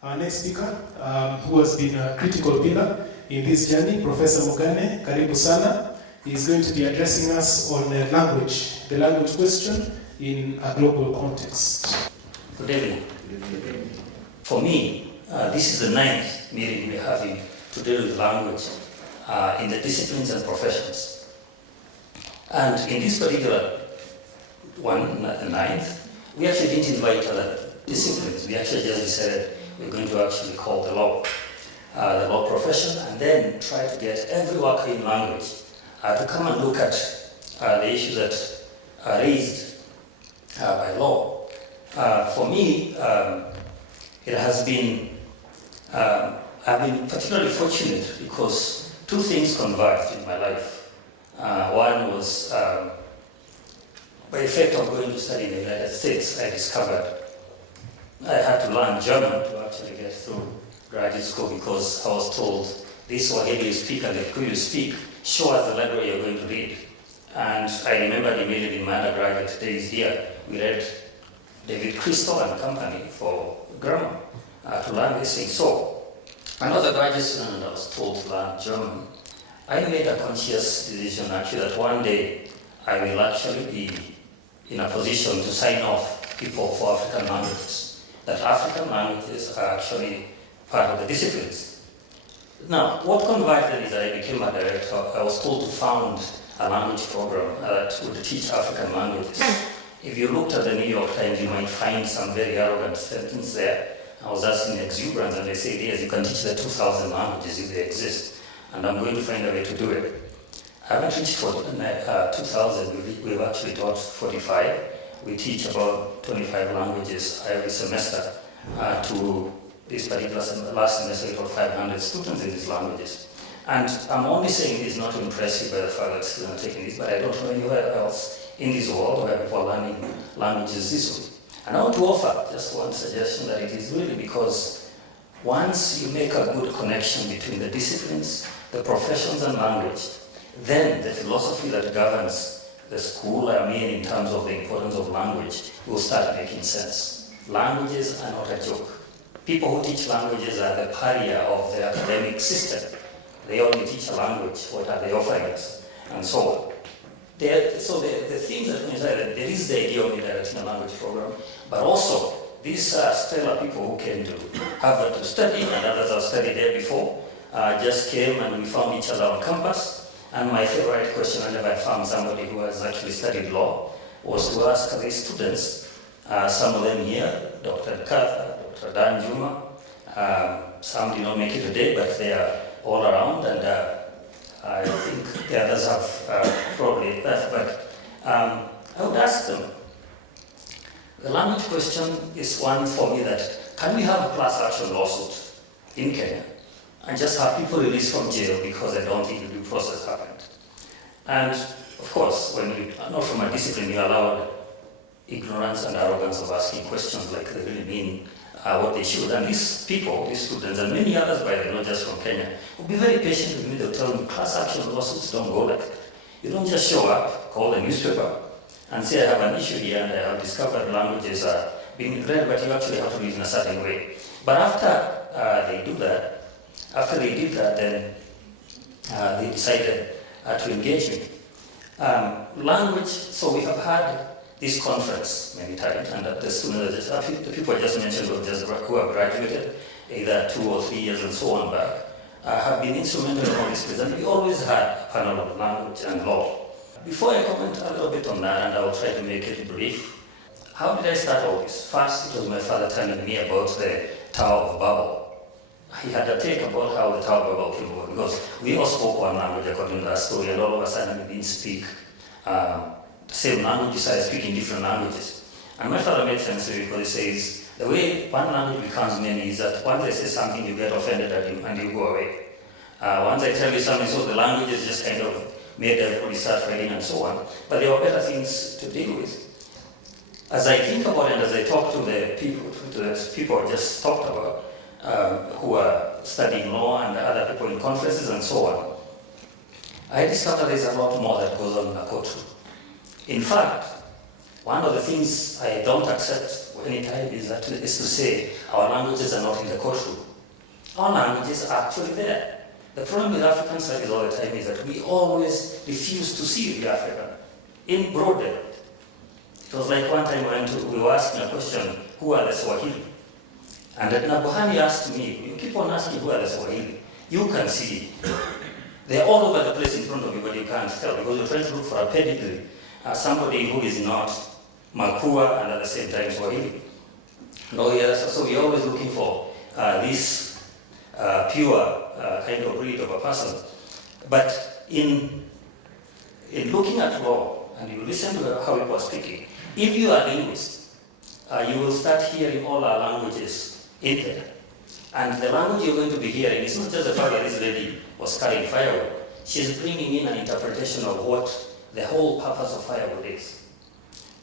Our next speaker, who has been a critical pillar in this journey, Professor Mugane, karibu sana, is going to be addressing us on the language question in a global context. Good evening. For me, this is the 9th meeting we're having to deal with language in the disciplines and professions. And in this particular one, the 9th, we actually didn't invite other disciplines. We actually just decided we're going to actually call the law profession, and then try to get every worker in language to come and look at the issues that are raised by law. For me, it has been, I've been particularly fortunate because two things converged in my life. One was, by effect of going to study in the United States, I discovered I had to learn German to actually get through graduate school because I was told, this Swahili you speak and the Kikuyu you speak, show us the library you're going to read. And I remember immediately in my undergraduate days here, we read David Crystal and company for grammar to learn these things. So, another graduate student, and I was told to learn German. I made a conscious decision actually that one day I will actually be in a position to sign off people for African languages. That African languages are actually part of the disciplines. Now, what converged is that I became a director. I was told to found a language program that would teach African languages. If you looked at the New York Times, you might find some very arrogant sentence there. I was asking the exuberance, and they said, yes, you can teach the 2,000 languages if they exist, and I'm going to find a way to do it. I haven't reached 2,000, we've actually taught 45. We teach about 25 languages every semester to this particular last semester we taught 500 students in these languages. And I'm only saying this not to impress you by the fact that students are taking this, but I don't know anywhere else in this world where people are learning languages this way. And I want to offer just one suggestion that it is really because once you make a good connection between the disciplines, the professions and language, then the philosophy that governs the school, in terms of the importance of language, will start making sense. Languages are not a joke. People who teach languages are the pariah of the academic system. They only teach a language, what are they offering us, and so on. So the things that we decided, there is the idea of redirecting a language program, but also these stellar people who came to Harvard to study, and others have studied there before, just came and we found each other on campus. And my favorite question, whenever I found somebody who has actually studied law, was to ask these students, some of them here, Dr. Katha, Dr. Dan Juma, some did not make it today, but they are all around, and I think the others have probably left, but I would ask them, the language question is one for me that, can we have a class action lawsuit in Kenya and just have people released from jail because they don't think the due process happened? And of course, when you are not from a discipline, you're allowed ignorance and arrogance of asking questions like they really mean what they should. And these people, these students, and many others, by the way, not just from Kenya, will be very patient with me. They'll tell me, class action lawsuits don't go like that. You don't just show up, call the newspaper, and say, I have an issue here, and I have discovered languages are being read, but you actually have to read in a certain way. But after they did that, then they decided to engage me. Language, so we have had this conference many times, and the students, the people I just mentioned who have graduated, either 2 or 3 years and so on back, have been instrumental in all this, and we always had a panel of language and law. Before I comment a little bit on that, and I will try to make it brief, how did I start all this? First, it was my father telling me about the Tower of Babel. He had a take about how the Tower of Babel came about, because we all spoke one language according to that story, and all of a sudden we didn't speak the same language, we started speaking different languages. And my father made sense to me because he says, the way one language becomes many is that once I say something, you get offended at him and you go away. Once I tell you something, so the language is just kind of made everybody start fighting and so on. But there were better things to deal with. As I think about it, and as I talk to the people I just talked about, who are studying law and other people in conferences and so on, I discovered there's a lot more that goes on in a courtroom. In fact, One of the things I don't accept anytime is to say our languages are not in the courtroom. Our languages are actually there. The problem with African studies all the time is that we always refuse to see the African in broad daylight. It was like one time we were asking a question, who are the Swahili? And Nabuhani asked me, you keep on asking who are the Swahili. You can see, they're all over the place in front of you, but you can't tell because you're trying to look for a pedigree, somebody who is not Makua and at the same time Swahili. No, yes, so we're always looking for this pure kind of breed of a person. But in looking at law, and you listen to how it was speaking, if you are a linguist, you will start hearing all our languages in there. And the language you're going to be hearing is not just the fact that this lady was carrying firewood. She's bringing in an interpretation of what the whole purpose of firewood is.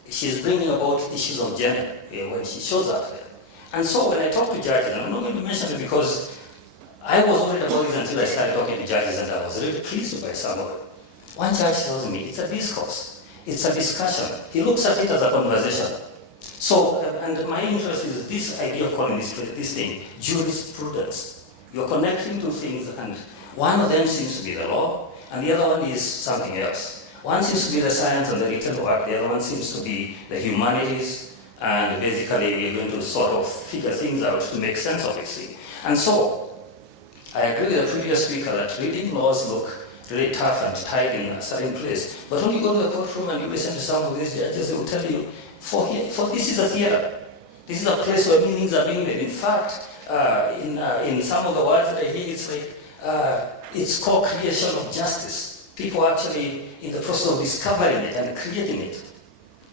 She's bringing about issues of gender when she shows up there. And so when I talk to judges, and I'm not going to mention it because I was worried about this until I started talking to judges, and I was really pleased by some of it. One judge tells me it's a discourse, it's a discussion. He looks at it as a conversation. So, and my interest is this idea of calling this thing jurisprudence. You're connecting two things, and one of them seems to be the law, and the other one is something else. One seems to be the science and the written work, the other one seems to be the humanities, and basically we're going to sort of figure things out to make sense of it. And so, I agree with the previous speaker that reading laws look really tough and tied in a certain place. But when you go to the courtroom and you listen to some of these judges, they will tell you, for this is a theater. This is a place where meanings are being made. In fact, in some of the words that I hear, it's like, it's co-creation of justice. People actually in the process of discovering it and creating it.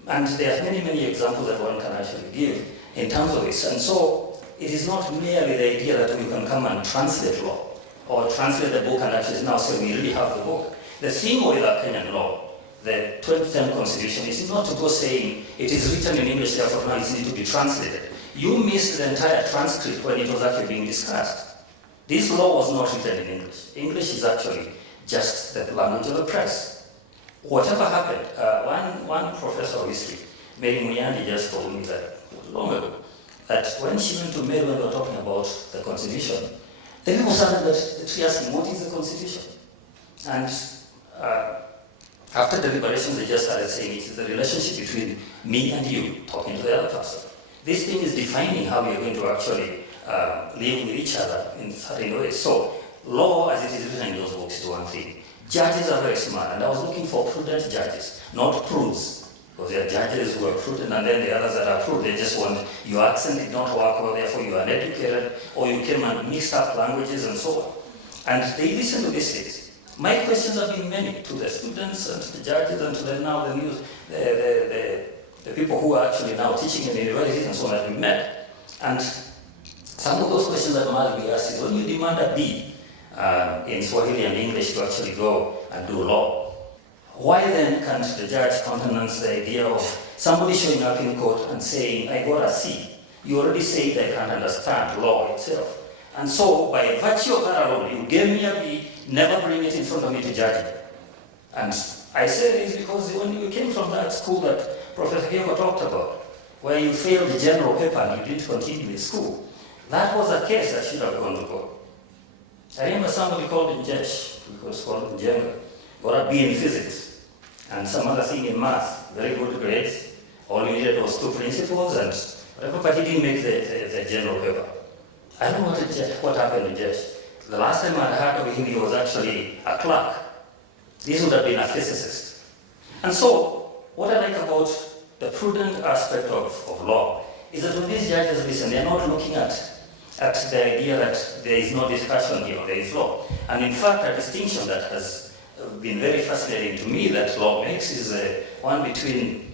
And there are many, many examples that one can actually give in terms of this. And so, it is not merely the idea that we can come and translate law, or translate the book and actually now say we really have the book. The thing with our Kenyan law, the 2010 Constitution, is not to go saying it is written in English, therefore now it needs to be translated. You missed the entire transcript when it was actually being discussed. This law was not written in English. English is actually just the language of the press. Whatever happened, one professor of history, Mary Mugane, just told me that long ago, that when she went to Mary when they were talking about the Constitution, the people started asking, what is the Constitution? And after deliberations, they just started saying it is the relationship between me and you, talking to the other person. This thing is defining how we are going to actually live with each other in certain ways. So, law as it is written in those books is one thing. Judges are very smart, and I was looking for prudent judges, not prudes. Because there are judges who are prudent, and then the others that are prudent, they just want your accent did not work well, therefore you are uneducated, or you came and mixed up languages and so on. And they listen to these things. My questions have been many to the students and to the judges and to the people who are actually now teaching in the universities and so on that we met. And some of those questions that might be asked is when you demand a B in Swahili and English to actually go and do law, why then can't the judge countenance the idea of somebody showing up in court and saying, I got a C? You already said I can't understand law itself. And so, by virtue of that alone, you gave me a B, never bring it in front of me to judge it. And I say this because when you came from that school that Professor Hioko talked about, where you failed the general paper and you didn't continue with school, that was a case that should have gone to court. I remember somebody called in Jesh, because called in Jenga, got a B in physics, and some other thing in math, very good grades. All you needed was 2 principles, and whatever, but he didn't make the general paper. I don't know what happened to Jesh. The last time I heard of him, he was actually a clerk. This would have been a physicist. And so, what I like about the prudent aspect of law is that when these judges listen, they're not looking at the idea that there is no discussion here, there is law. And in fact, a distinction that has been very fascinating to me that law makes is one between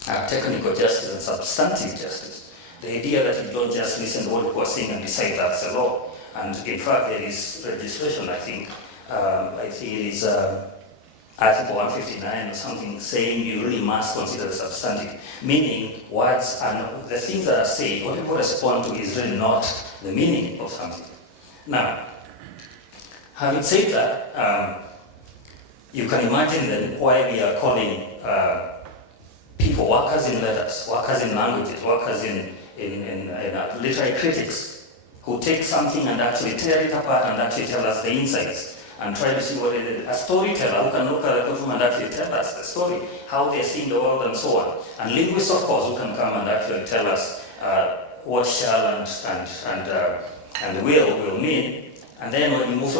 technical justice and substantive justice. The idea that you don't just listen to what people are saying and decide that's the law. And in fact, there is legislation, I think it is Article 159 or something, saying you really must consider the substantive, meaning words and the things that are said, what people respond to is really not the meaning of something. Now, having said that, you can imagine then why we are calling people, workers in letters, workers in languages, workers in literary critics, who take something and actually tear it apart and actually tell us the insights and try to see what it is. A storyteller who can look at the courtroom and actually tell us the story, how they're seeing the world and so on. And linguists, of course, who can come and actually tell us what shall and will mean. And then when you move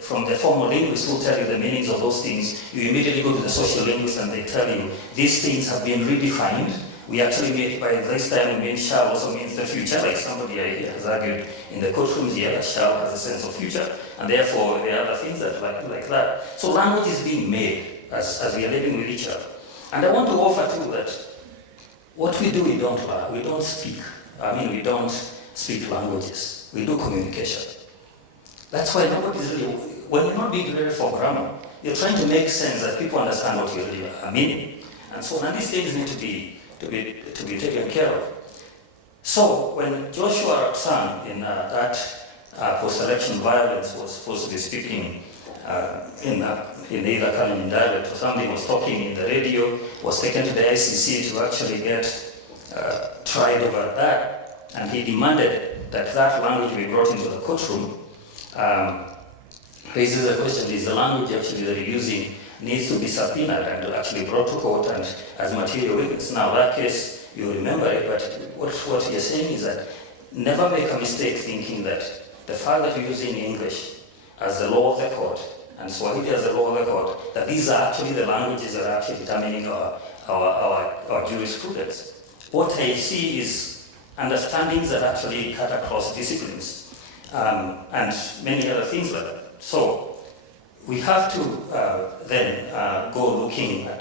from the formal linguists who tell you the meanings of those things, you immediately go to the social linguists and they tell you these things have been redefined. We actually mean, by this time we mean shall also means the future, like somebody has argued in the courtrooms here that shall has a sense of future, and therefore there are other things that like that. So language is being made as we are living with each other. And I want to offer too that what we do, we don't learn, we don't speak. We don't speak languages, we do communication. That's why nobody's really, when you're not being ready for grammar, you're trying to make sense that people understand what you really are meaning. And so now these things need to be taken care of. So when Joshua Rapsan in that post-election violence was supposed to be speaking in either Kalenjin dialect or something, was talking in the radio, was taken to the ICC to actually get tried over that, and he demanded that language be brought into the courtroom. Raises the question, is the language actually that you're using needs to be subpoenaed and actually brought to court and as material witness. Now that case, you remember it, but what you're saying is that never make a mistake thinking that the fact that you're using English as the law of the court and Swahili as the law of the court, that these are actually the languages that are actually determining our jurisprudence. What I see is understandings that actually cut across disciplines. And many other things like that. So we have to then go looking at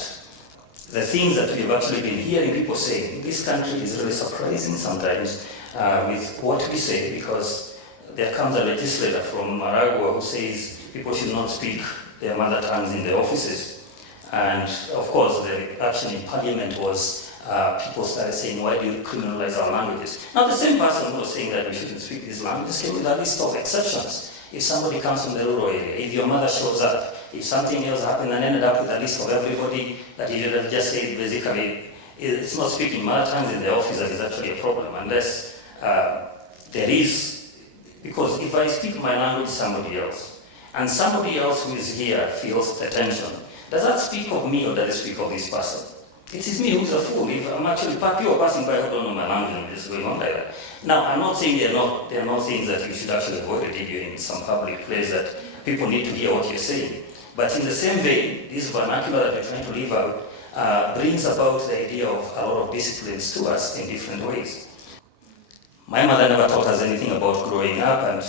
the things that we've actually been hearing people saying. This country is really surprising sometimes with what we say, because there comes a legislator from Maragua who says people should not speak their mother tongues in their offices. And of course the action in parliament was people started saying, why do you criminalize our languages? Now the same person who was saying that we shouldn't speak these languages came with a list of exceptions. If somebody comes from the rural area, if your mother shows up, if something else happened and ended up with a list of everybody that you have just said basically, it's not speaking mother tongues in the office that is actually a problem, unless there is, because if I speak my language to somebody else, and somebody else who is here feels the tension, does that speak of me or does it speak of this person? It is me who's a fool. If I'm actually people passing by who don't know my language and just going on like that. Now, I'm not saying they're not things that you should actually avoid it if you're in some public place that people need to hear what you're saying. But in the same vein, this vernacular that we're trying to live out brings about the idea of a lot of disciplines to us in different ways. My mother never taught us anything about growing up and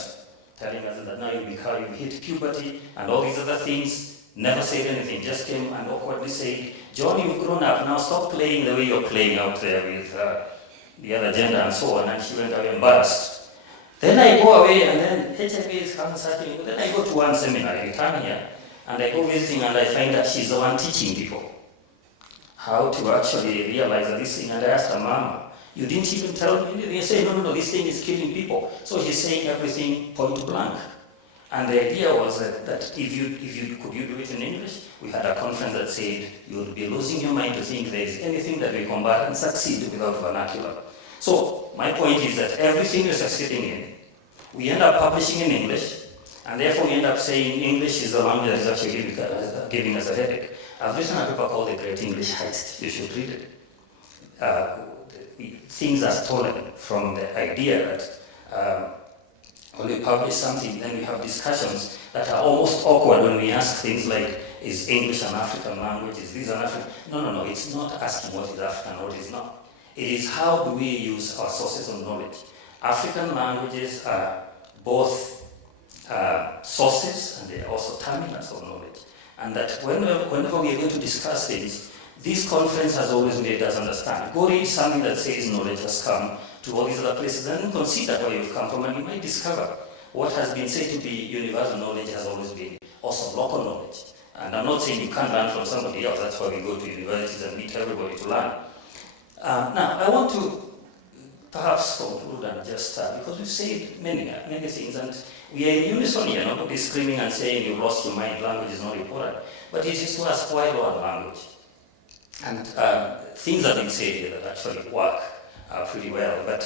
telling us that now you hit puberty and all these other things. Never said anything, just came and awkwardly said, John, you've grown up, now stop playing the way you're playing out there with the other gender and so on, and she went away embarrassed. Then I go away and then HIV is coming starting, then I go to one seminar, I return here, and I go visiting and I find that she's the one teaching people how to actually realize that this thing, and I asked her, Mama, you didn't even tell me anything. They say, no, this thing is killing people. So she's saying everything point blank. And the idea was that if you could do it in English, we had a conference that said you would be losing your mind to think there is anything that we combat and succeed without vernacular. So my point is that everything you're succeeding in, we end up publishing in English, and therefore we end up saying English is the language that is actually giving us a headache. I've written a paper called The Great English Heist. You should read it. Things are stolen from the idea that when we publish something, then we have discussions that are almost awkward when we ask things like, is English an African language? Is this an African? No, it's not asking what is African or what is not. It is how do we use our sources of knowledge. African languages are both sources and they are also terminals of knowledge. And that whenever we are going to discuss things, this conference has always made us understand. Go read something that says knowledge has come to all these other places and consider where you've come from, and you might discover what has been said to be universal knowledge has always been also local knowledge. And I'm not saying you can't learn from somebody else, that's why we go to universities and meet everybody to learn. Now, I want to perhaps conclude and just, because we've said many things, and we are in unison here, nobody's screaming and saying you've lost your mind, language is not important. But it is to ask, why learn language? And things have been said here that actually work pretty well,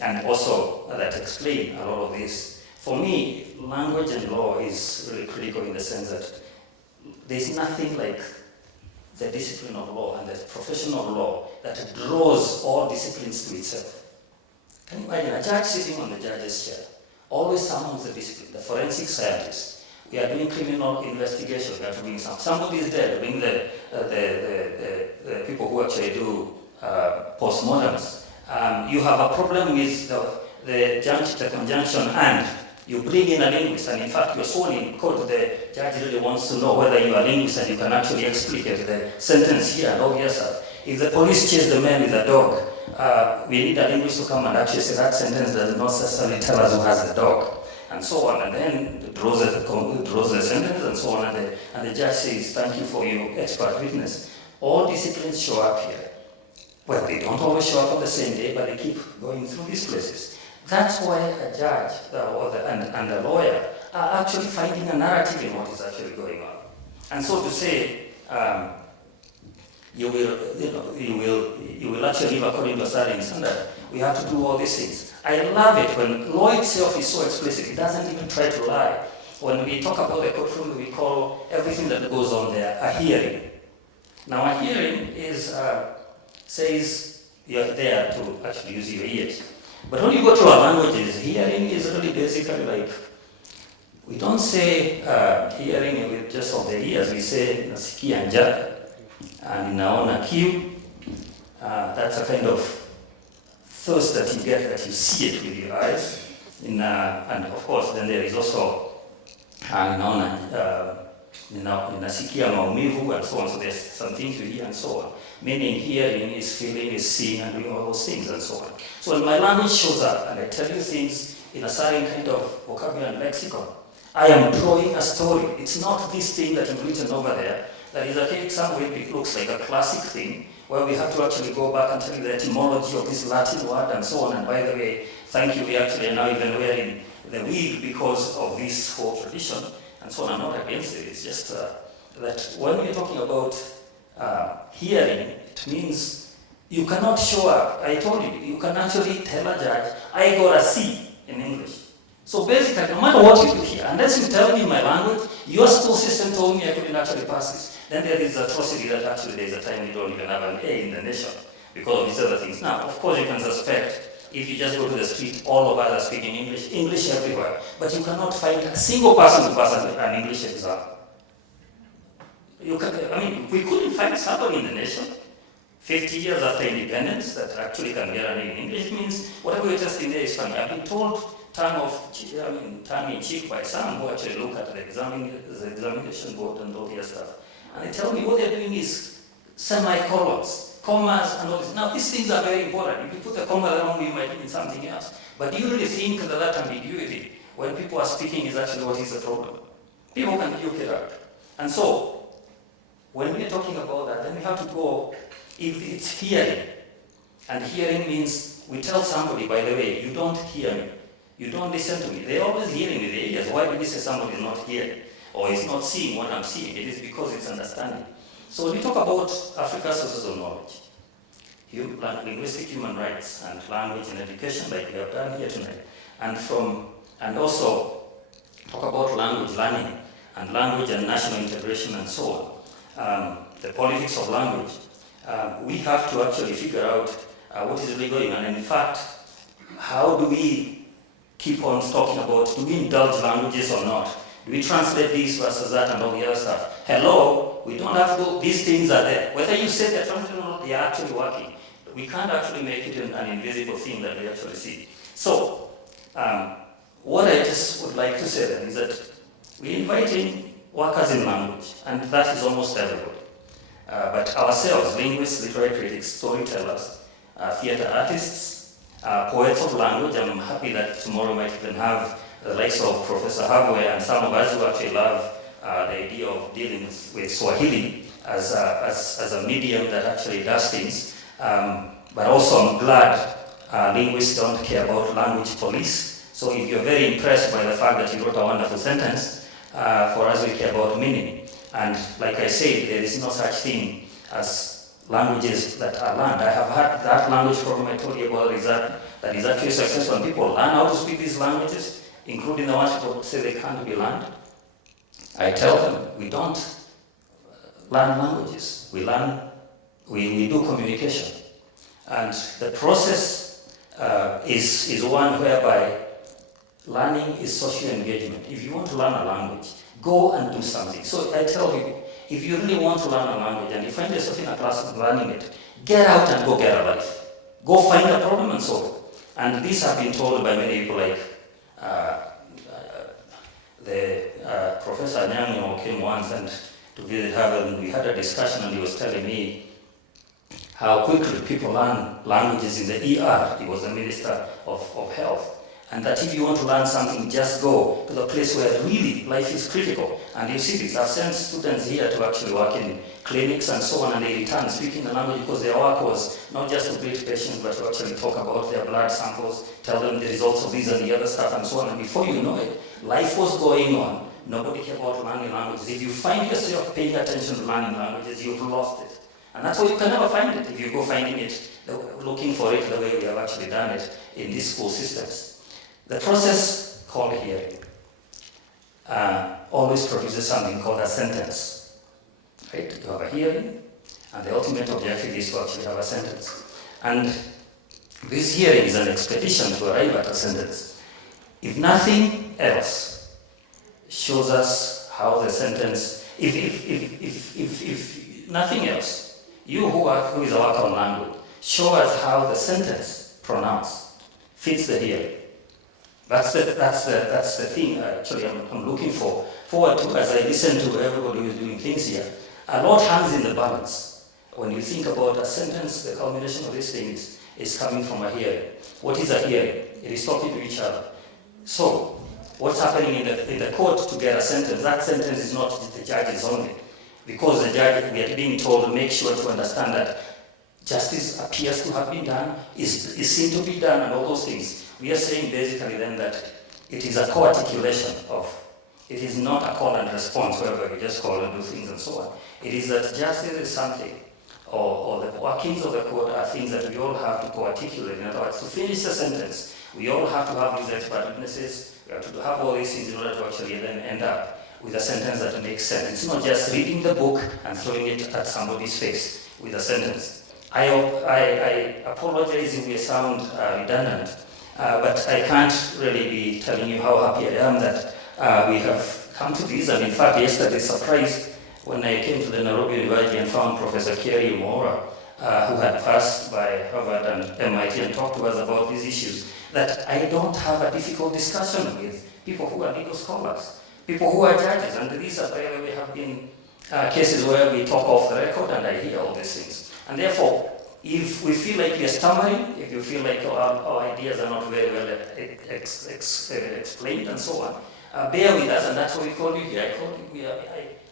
and also that explain a lot of this. For me, language and law is really critical in the sense that there's nothing like the discipline of law and the profession of law that draws all disciplines to itself. Can you imagine a judge sitting on the judge's chair, always summons the discipline, the forensic scientist. We are doing criminal investigation, we are doing somebody is dead, bring the people who actually do postmortems. You have a problem with the conjunction and you bring in a linguist, and in fact you're sworn in court, the judge really wants to know whether you are a linguist and you can actually explicate the sentence here and all your stuff. If the police chase the man with a dog, we need a linguist to come and actually say that sentence does not necessarily tell us who has the dog, and so on, and then draws the sentence and so on, and the judge says, thank you for your expert witness. All disciplines show up here. Well, they don't always show up on the same day, but they keep going through these places. That's why a judge and a lawyer are actually finding a narrative in what is actually going on. And so to say, you will actually live according to a certain standard, we have to do all these things. I love it when law itself is so explicit, it doesn't even try to lie. When we talk about the courtroom, we call everything that goes on there a hearing. Now a hearing is, says you're there to actually use your ears. But when you go to our languages, hearing is really basically like, we don't say hearing with just of the ears, we say nasikia njaa, and ninaona kiu. That's a kind of thirst that you get, that you see it with your eyes. And of course, then there is also ninasikia maumivu and so on. So there's some things you hear and so on. Meaning hearing is feeling, is seeing, and doing all those things and so on. So when my language shows up and I tell you things in a certain kind of vocabulary and lexicon, I am drawing a story. It's not this thing that you've written over there that is okay, some way it looks like a classic thing where we have to actually go back and tell you the etymology of this Latin word and so on. And by the way, thank you, we actually are now even wearing the wig because of this whole tradition and so on. I'm not against it. It's just that when we're talking about hearing, it means you cannot show up. I told you, you can actually tell a judge, I got a C in English. So basically, no matter what you do here, unless you tell me in my language, your school system told me I couldn't actually pass this, then there is atrocity that actually there is a time you don't even have an A in the nation because of these other things. Now, of course, you can suspect if you just go to the street, all of us are speaking English everywhere, but you cannot find a single person to pass an English exam. We couldn't find somebody in the nation 50 years after independence that actually can get an A in English. It means whatever you're testing there is funny. I've been told tongue in cheek by some who actually look at the examination board and all the stuff. And they tell me what they're doing is semicolons, commas, and all this. Now, these things are very important. If you put a comma wrong, you might mean something else. But do you really think that ambiguity, when people are speaking, is actually what is the problem? People can duke it out. And so, when we're talking about that, then we have to go, if it's hearing, and hearing means we tell somebody, by the way, you don't hear me, you don't listen to me. They're always hearing with their ears. Why do we say somebody is not hearing, or is not seeing what I'm seeing? It is because it's understanding. So when we talk about Africa's sources of knowledge, linguistic human rights and language and education, like we have done here tonight, and also talk about language learning and language and national integration and so on, the politics of language, we have to actually figure out what is really going on. And in fact, how do we keep on talking about, do we indulge languages or not? Do we translate this versus that and all the other stuff? Hello, we don't have to, these things are there. Whether you say they're translated or not, they are actually working. We can't actually make it an invisible thing that we actually see. So, what I just would like to say then is that we're inviting workers in language, and that is almost everybody. But ourselves, linguists, literary critics, storytellers, theater artists, poets of language. I'm happy that tomorrow might even have the likes of Professor Habwe and some of us who actually love the idea of dealing with Swahili as a medium that actually does things. But also I'm glad linguists don't care about language police. So if you're very impressed by the fact that you wrote a wonderful sentence, for us we care about meaning. And like I said, there is no such thing as languages that are learned. I have had that language problem I told you about that is actually successful when people learn how to speak these languages, including the ones people say they can't be learned. I tell them, we don't learn languages. We do communication. And the process is one whereby learning is social engagement. If you want to learn a language, go and do something. So I tell you, if you really want to learn a language and you find yourself in a class and learning it, get out and go get a life. Go find a problem and solve it. And these have been told by many people like the Professor Nyang came once and to visit her, and we had a discussion and he was telling me how quickly people learn languages in the ER. He was the Minister of Health. And that if you want to learn something, just go to the place where really life is critical. And you see this. I've sent students here to actually work in clinics and so on, and they return speaking the language because their work was not just to greet patients, but to actually talk about their blood samples, tell them the results of these and the other stuff and so on. And before you know it, life was going on. Nobody cared about learning languages. If you find yourself paying attention to learning languages, you've lost it. And that's why you can never find it if you go finding it, looking for it the way we have actually done it in these school systems. The process called hearing always produces something called a sentence. Right? You have a hearing, and the ultimate objective is to actually have a sentence. And this hearing is an expedition to arrive at a sentence. If nothing else shows us how the sentence, if nothing else, you who is a worker on language, show us how the sentence pronounced fits the hearing. That's the thing actually I'm looking forward to as I listen to everybody who is doing things here. A lot hangs in the balance. When you think about a sentence, the culmination of this thing is coming from a hearing. What is a hearing? It is talking to each other. So, what's happening in the court to get a sentence? That sentence is not the judge's only. Because the judge, we are being told to make sure to understand that justice appears to have been done, is seen to be done, and all those things. We are saying basically then that it is a co-articulation of, it is not a call and response whereby we just call and do things and so on. It is that justice is something, or the workings of the court are things that we all have to co-articulate. In other words, to finish the sentence, we all have to have these expert witnesses, we have to have all these things in order to actually then end up with a sentence that makes sense. It's not just reading the book and throwing it at somebody's face with a sentence. I apologize if we sound redundant. But I can't really be telling you how happy I am that we have come to this. And in fact, yesterday, surprised when I came to the Nairobi University and found Professor Kerry Mora, who had passed by Harvard and MIT and talked to us about these issues, that I don't have a difficult discussion with people who are legal scholars, people who are judges. And these are where we have been cases where we talk off the record and I hear all these things. And therefore, if we feel like we are stammering, if you feel like our ideas are not very well explained and so on, bear with us, and that's why we call you here.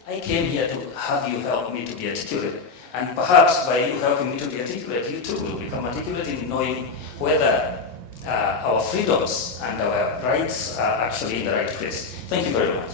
I came here to have you help me to be articulate. And perhaps by you helping me to be articulate, you too will become articulate in knowing whether our freedoms and our rights are actually in the right place. Thank you very much.